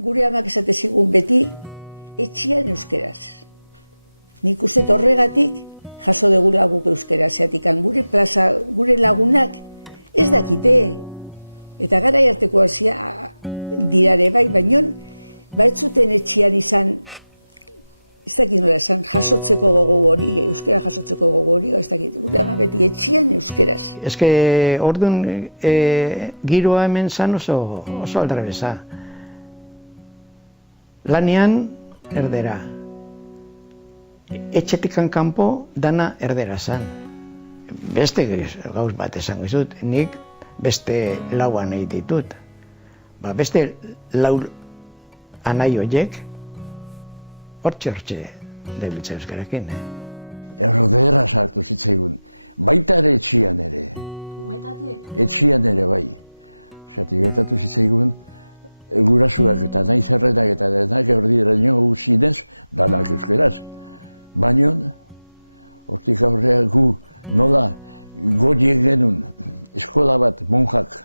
gure amak esate zigun beti, etxian euskeraz. Nik uste horregatik jaso degula guk euskeraz, zeatikan gure plaza, gure lagunak ez dakite. Eta garai arteko hasia dirare bai, baino baitzuten etxian izan, ez dakit nola esan, jasotzeko gogo hori, euskera jasotzeko gogo hori, ez dakit, gure ama beti etxian euskeraz. Orduan giroa hemen zan oso aldrebesa. Lanian erdera. Etxetikan kanpo dana erdera zan. Beste gauz bat esango izut, nik beste lau anai ditut. Beste lau anai horiek hortxe debiltza euskarakin. Erdera sartu zitzaigun, baita ere etxian ere. Kumetatek? Etxian ere bai. Zati gertatu zitzaigun, gurasuak eta nahi zerrenak eta denak erdiraino usinez, danak euskeraz. Baina, hortik aurrea gu nola goiek genuen eskola bat monjak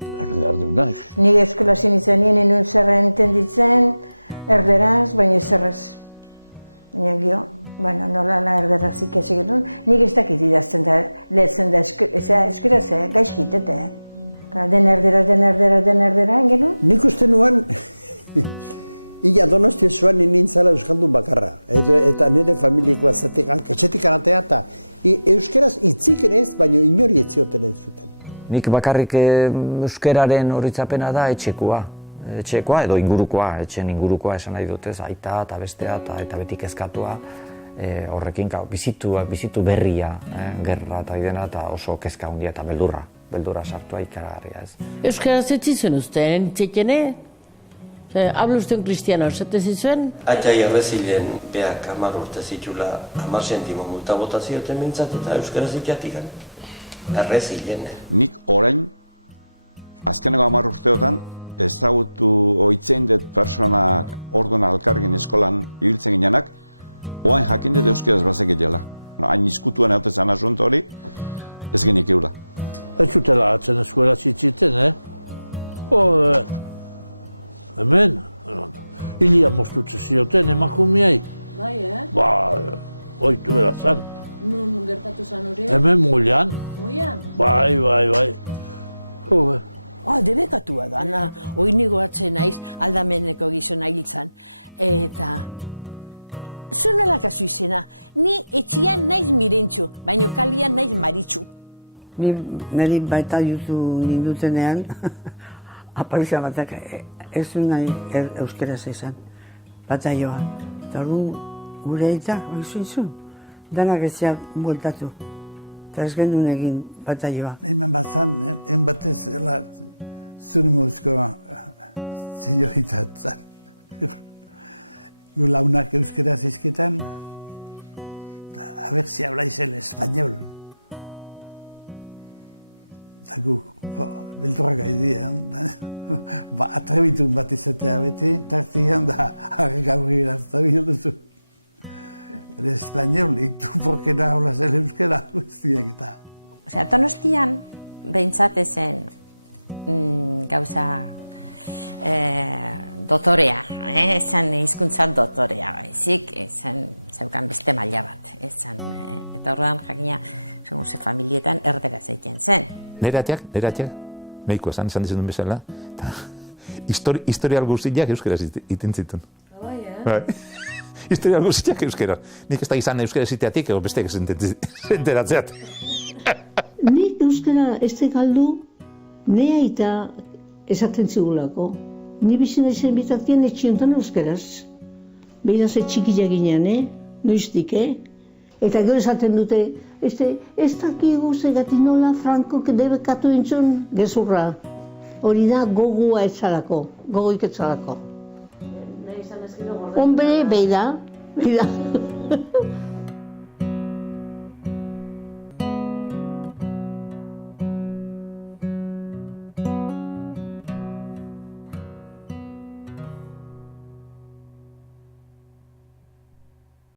erdardunak. Nik eskola zinitzen nien zerra entenditzen erderaz, baina zerraz. Baina gio, nola erderaz ikasi genuen, nik ez dakit idazten da, lehetzen da eskeraz, gaizkitete. Den erdera genuen. Nik uste nuen, Ila Donostia zoan nintzala euskaldun bakarra. Eta nire familikoa zatekan, etxetik anatea eta euskeraz itziken ez, baina inori ez zioten ez zuten. Nik bakarrik euskeraren horritzapena da etxekoa. Etxekoa edo ingurukoa, etxen ingurukoa esan nahi dutez, aita eta bestea eta beti kezkatua. Horrekin bizitu berria, gerra eta idena eta oso kezka handia eta beldurra sartua ikaragarria ez. Euskaraz ez zizuen usten, txekene? Habla usted cristiano, ¿zate zizuen? Aitai errezilen beak 10 urte zitula 10 sentimo multa bota zioten mintzat eta euskaraz ikatikan. Errezilen. Nik orain, azkeneko 10 urteotan, ezagutu oitzein dut personak orduan alkargin eskolan ibiltzen ginenak, oain jakin dut euskaraz bazeketela. Hain izkutuan egotezen asunto hori, ez genik eula. Ez zutela atzen eskuela zitziten, Hemen, hilia mostutze zioten emakumeai. Bai, Oitu bera zan. Nun gertatu zan hori? Hemen Mulian. Mulian? Bai. Debekatua da, oinigo atzen naiz aldameneko gizona hiltzan. Eta zunela kasu izena, ni etxian naiz mirentxu, baino kalian naiz maritxu. Niri baita jutu nindutenean, aparizia batak ez du nahi euskeraz izan, bataioa. Eta gure aita, oizu, danak ezia bueltatu. Eta ez gendun egin bataioa. Hemen bat zan, batez, zure mozkoa ziloritat zan. Gu launak euskeraz izketan, a ver si habláis el español. Eta gu, biltorrak aidean, atrebitun bat izatea beti, tartian da gaurira zabil duzu. El español, y tú por qué no hablas el euskera, guztiak eta. Osea, Donostian, behintzat ezen gauza dotorea, esan hizkuntzan dotorea, baizik, esan zeukan beste maila bat, esan, eta horrean jakina, ze familietan erderaz egiten zen. Nere atiak, medikoa esan dizun bezala, eta historial guztiak euskeraz iten zituen. Bai, historial guztiak euskeraz. Nik ez da izan euskera ziteatik, edo besteak enteratzeat. Nik euskera ez galdu, nea eta esaten zigulako. Ni bizina izan bitartian etxiontan euskeraz. Behiraz txikia ginean, noiztik, Eta gero esaten dute, ez dakigu zegatik nola Frankok debekatu entzun gezurra. Hori da gogoa etzalako, gogoik etzalako. Hombre, beida.